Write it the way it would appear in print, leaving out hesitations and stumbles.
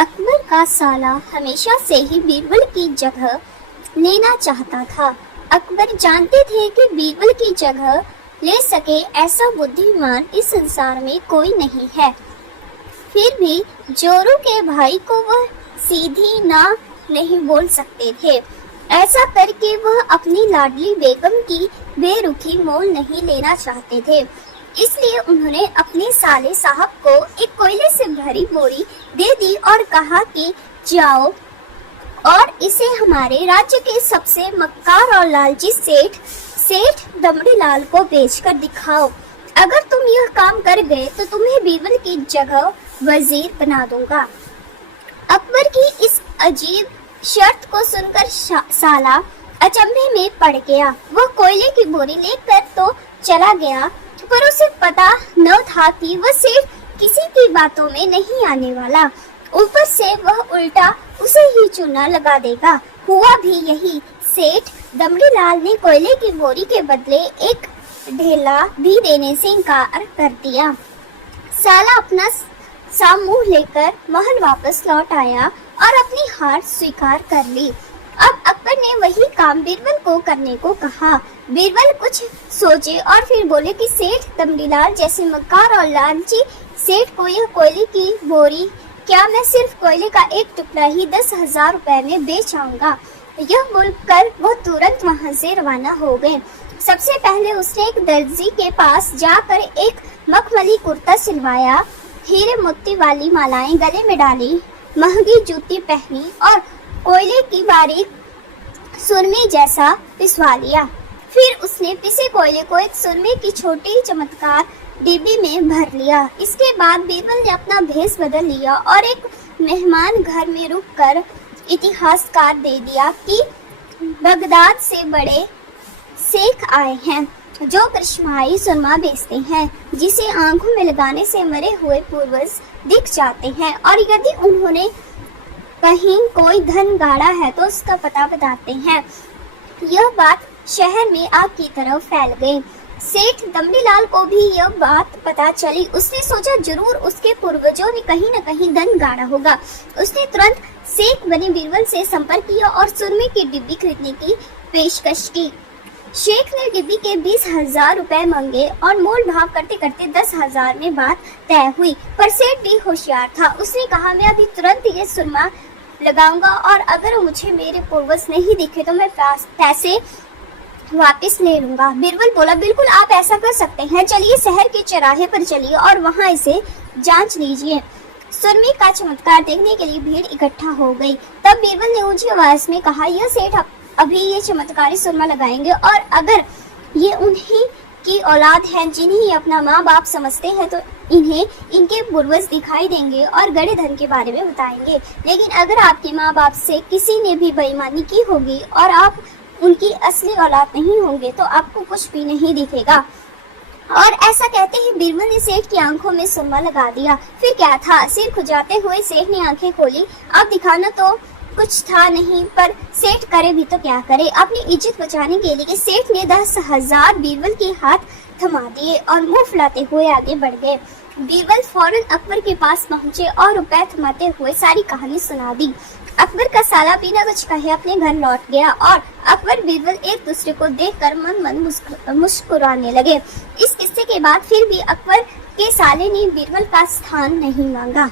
अकबर का साला हमेशा से ही बीरबल की जगह लेना चाहता था। अकबर जानते थे कि बीरबल की जगह ले सके ऐसा बुद्धिमान इस संसार में कोई नहीं है। फिर भी जोरू के भाई को वह सीधी ना नहीं बोल सकते थे। ऐसा करके वह अपनी लाडली बेगम की बेरुखी मोल नहीं लेना चाहते थे। इसलिए उन्होंने अपने साले साहब को एक कोयले से भरी बोरी दे दी और कहा कि जाओ और इसे हमारे राज्य के सबसे मक्कार और लालची सेठ दमड़ीलाल को बेचकर दिखाओ। अगर तुम यह काम कर गए तो तुम्हें बीरबल की जगह वजीर बना दूंगा। अकबर की इस अजीब शर्त को सुनकर साला अचंभे में पड़ गया। वह कोयले की बोरी लेकर तो चला गया, पर उसे पता न था कि वह सेठ किसी की बातों में नहीं आने वाला। ऊपर से वह उल्टा उसे ही चूना लगा देगा। हुआ भी यही। सेठ दमड़ीलाल ने कोयले की बोरी के बदले एक ढेला भी देने से इनकार कर दिया। साला अपना सा मुंह लेकर महल वापस लौट आया और अपनी हार स्वीकार कर ली। अब अकबर ने वही काम बीरबल को करने को कहा। बीरबल कुछ सोचे और फिर बोले कि सेठ दमड़ीलाल जैसे मक्कार और लालची सेठ को यह कोयले की बोरी क्या मैं सिर्फ कोयले का एक टुकड़ा ही 10,000 रुपए में बेच आऊंगा। यह बोलकर वह तुरंत वहां से रवाना हो गए। सबसे पहले उसने एक दर्जी के पास जाकर एक मखमली कुर्ता सिलवाया, हीरे मोती वाली मालाएं गले में डाली, महंगी जूती पहनी और कोयले की बारीक सुरमे जैसा पिसवा लिया। फिर उसने पिसे कोयले को एक सुरमे की छोटी चमत्कार डिब्बी में भर लिया। इसके बाद बीरबल ने अपना भेष बदल लिया और एक मेहमान घर में रुककर इतिहासकार दे दिया कि बगदाद से बड़े शेख आए हैं जो करिश्माई सुरमा बेचते हैं, जिसे आंखों में लगाने से मरे हुए पूर्वज दिख जाते हैं और यदि उन्होंने कहीं कोई धन गाड़ा है तो उसका पता बताते हैं। यह बात शहर में आग की तरह फैल गई। सेठ दमड़ीलाल को भी यह बात पता चली। उसने सोचा जरूर उसके पूर्वजों ने कहीं न कहीं धन गाड़ा होगा। उसने तुरंत शेख बने बीरबल से संपर्क किया और सुरमे की डिब्बी खरीदने की पेशकश की। शेख ने डिब्बी के 20,000 रुपए मांगे और मोल भाव करते करते 10,000 में बात तय हुई। पर सेठ भी होशियार था। उसने कहा मैं अभी तुरंत ये सुरमा लगाऊंगा और अगर मुझे मेरे पूर्वज नहीं दिखे तो मैं पैसे वापस ले लूंगा। बीरबल बोला बिल्कुल आप ऐसा कर सकते हैं, चलिए शहर के चौराहे पर चलिए और वहां इसे जांच लीजिए। सुरमे का चमत्कार देखने के लिए भीड़ इकट्ठा हो गई। तब बीरबल ने ऊंची आवाज में कहा यह सेठ अभी ये चमत्कारी सुरमा लगाएंगे और अगर ये उन्हीं की औलाद हैं जिन्हें अपना माँ बाप समझते हैं तो इन्हें इनके पूर्वज दिखाई देंगे और गड़े धन के बारे में बताएंगे। लेकिन अगर आपके माँ बाप से किसी ने भी बेईमानी की होगी और आप उनकी असली औलाद नहीं होंगे तो आपको कुछ भी नहीं दिखेगा। और ऐसा कहते ही बीरबल ने सेठ की आंखों में सुरमा लगा दिया। फिर क्या था, सिर खुजाते हुए सेठ ने आंखें खोली। अब दिखाना तो कुछ था नहीं, पर सेठ करे भी तो क्या करे। अपनी इज्जत बचाने के लिए सेठ ने 10,000 बीरबल के हाथ थमा दिए और मुंह फुलाते हुए आगे बढ़ गए। बीरबल फौरन अकबर के पास पहुंचे और रुपए थमाते हुए सारी कहानी सुना दी। अकबर का साला बिना कुछ कहे अपने घर लौट गया और अकबर बीरबल एक दूसरे को देखकर मन मुस्कुराने लगे। इस किस्से के बाद फिर भी अकबर के साले ने बीरबल का स्थान नहीं मांगा।